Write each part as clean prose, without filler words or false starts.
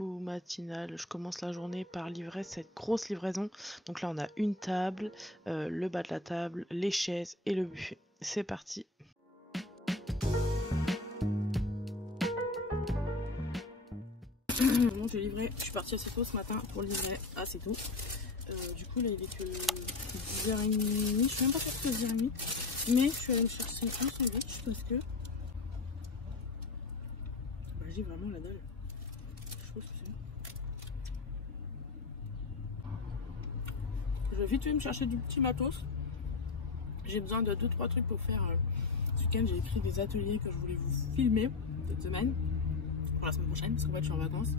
coup matinale. Je commence la journée par livrer cette grosse livraison. Donc là on a une table, le bas de la table, les chaises et le buffet. C'est parti. Bon, j'ai livré, je suis partie assez tôt ce matin pour livrer assez tôt. Du coup là il est que 10h30, je suis même pas sortie de 10h30, mais je suis allée chercher un sandwich parce que j'ai vraiment la dalle. Je pense que c'est bon. Je vais vite fait me chercher du petit matos. J'ai besoin de 2-3 trucs pour faire. Ce week-end j'ai écrit des ateliers que je voulais vous filmer cette semaine, pour la semaine prochaine, parce qu'en fait je suis en vacances.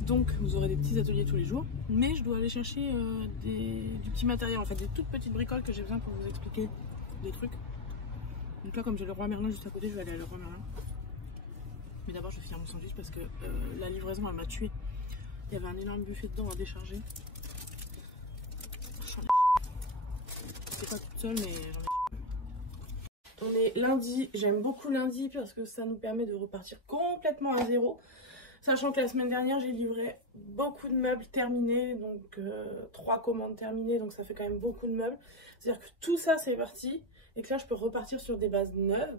Donc vous aurez des petits ateliers tous les jours, mais je dois aller chercher du petit matériel, en fait des toutes petites bricoles que j'ai besoin pour vous expliquer des trucs. Donc là comme j'ai le Roi Merlin juste à côté, je vais aller à le Roi Merlin. Mais d'abord je vais finir mon sandwich parce que la livraison elle m'a tué. Il y avait un énorme buffet dedans à décharger. C'est pas toute seule mais j'en ai. On est lundi, j'aime beaucoup lundi parce que ça nous permet de repartir complètement à zéro. Sachant que la semaine dernière, j'ai livré beaucoup de meubles terminés, donc 3 commandes terminées, donc ça fait quand même beaucoup de meubles. C'est-à-dire que tout ça, c'est parti, et que là, je peux repartir sur des bases neuves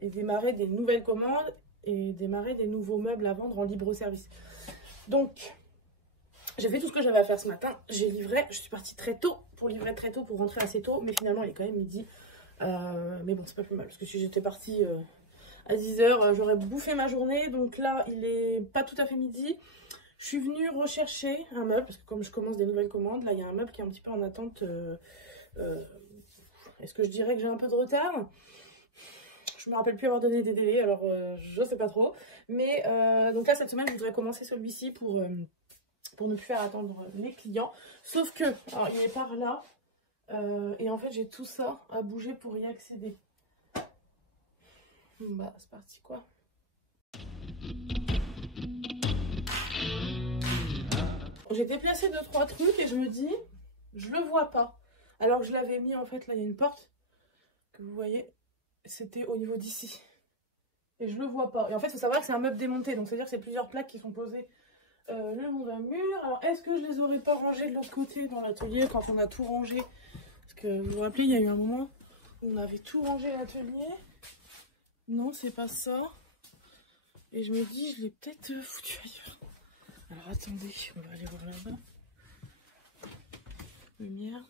et démarrer des nouvelles commandes et démarrer des nouveaux meubles à vendre en libre service. Donc, j'ai fait tout ce que j'avais à faire ce matin. J'ai livré, je suis partie très tôt pour livrer très tôt, pour rentrer assez tôt, mais finalement, il est quand même midi. Mais bon, c'est pas plus mal, parce que si j'étais partie... à 10h, j'aurais bouffé ma journée. Donc là, il est pas tout à fait midi. Je suis venue rechercher un meuble parce que comme je commence des nouvelles commandes, là, il y a un meuble qui est un petit peu en attente. Est-ce que je dirais que j'ai un peu de retard? Je me rappelle plus avoir donné des délais, alors je sais pas trop. Mais donc là, cette semaine, je voudrais commencer celui-ci pour ne plus faire attendre les clients. Sauf que, alors, il est par là. Et en fait, j'ai tout ça à bouger pour y accéder. Bah c'est parti quoi. J'ai déplacé 2-3 trucs et je me dis je le vois pas. Alors que je l'avais mis en fait là il y a une porte que vous voyez, c'était au niveau d'ici. Et je le vois pas. Et en fait il faut savoir que c'est un meuble démonté, donc c'est à dire que c'est plusieurs plaques qui sont posées le long d'un mur. Alors est-ce que je les aurais pas rangés de l'autre côté dans l'atelier quand on a tout rangé? Parce que vous vous rappelez il y a eu un moment où on avait tout rangé à l'atelier. Non, c'est pas ça. Et je me dis, je l'ai peut-être foutu ailleurs. Alors attendez, on va aller voir là-bas. Lumière.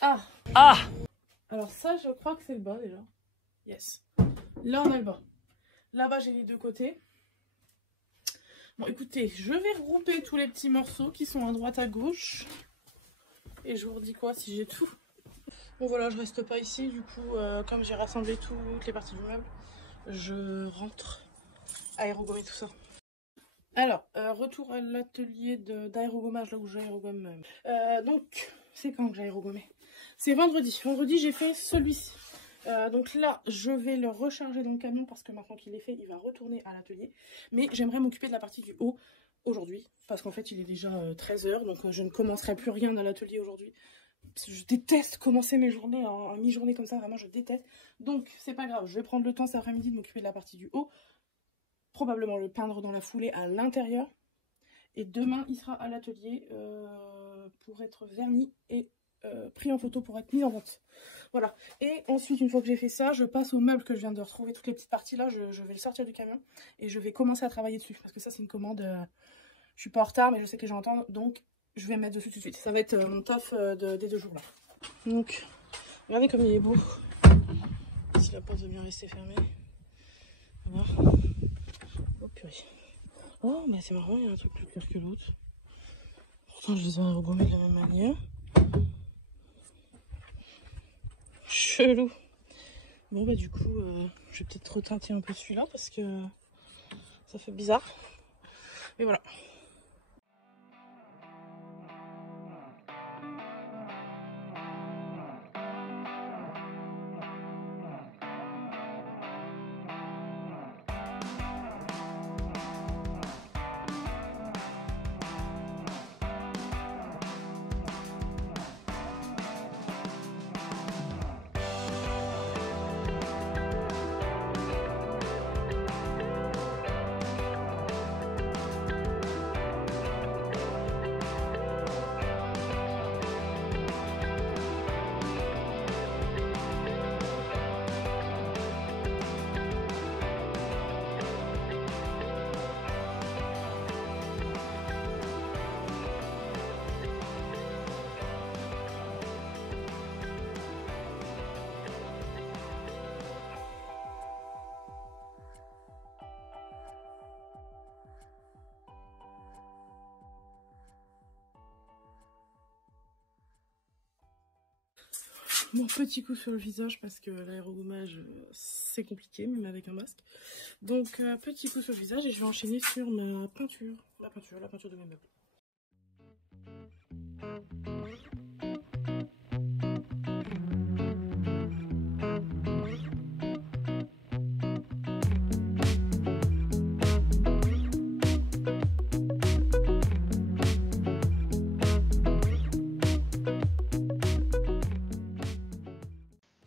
Ah! Ah! Alors ça, je crois que c'est le bas déjà. Yes. Là, on a le bas. Là-bas, j'ai les deux côtés. Bon, écoutez, je vais regrouper tous les petits morceaux qui sont à droite, à gauche. Et je vous redis quoi si j'ai tout. Bon voilà, je reste pas ici, du coup, comme j'ai rassemblé toutes les parties du meuble, je rentre aérogommer tout ça. Alors, retour à l'atelier d'aérogommage, là où j'aérogomme. Donc, c'est quand que j'aérogommais? C'est vendredi. Vendredi, j'ai fait celui-ci. Donc là, je vais le recharger dans le camion parce que maintenant qu'il est fait, il va retourner à l'atelier. Mais j'aimerais m'occuper de la partie du haut aujourd'hui parce qu'en fait, il est déjà 13h, donc je ne commencerai plus rien dans l'atelier aujourd'hui. Je déteste commencer mes journées en mi-journée comme ça, vraiment je déteste. Donc c'est pas grave, je vais prendre le temps cet après-midi de m'occuper de la partie du haut. Probablement le peindre dans la foulée à l'intérieur. Et demain il sera à l'atelier pour être verni et pris en photo pour être mis en vente. Voilà. Et ensuite une fois que j'ai fait ça, je passe au meuble que je viens de retrouver, toutes les petites parties là, je vais le sortir du camion. Et je vais commencer à travailler dessus. Parce que ça c'est une commande, je suis pas en retard mais je sais que les gens entendent. Donc je vais mettre dessus tout de suite. Ça va être mon taf des 2 jours là. Donc, regardez comme il est beau. Si la porte veut bien rester fermée. Voilà. Oh purée. Oh, mais c'est marrant, il y a un truc plus clair que l'autre. Pourtant, je les ai regommés de la même manière. Chelou. Bon, bah, du coup, je vais peut-être reteinter un peu celui-là parce que ça fait bizarre. Mais voilà. Mon petit coup sur le visage parce que l'aérogommage c'est compliqué même avec un masque. Donc petit coup sur le visage et je vais enchaîner sur ma peinture. La peinture de mes meubles.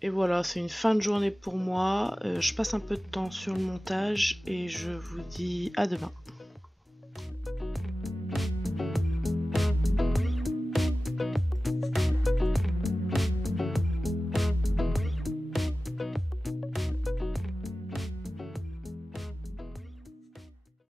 Et voilà, c'est une fin de journée pour moi. Je passe un peu de temps sur le montage et je vous dis à demain.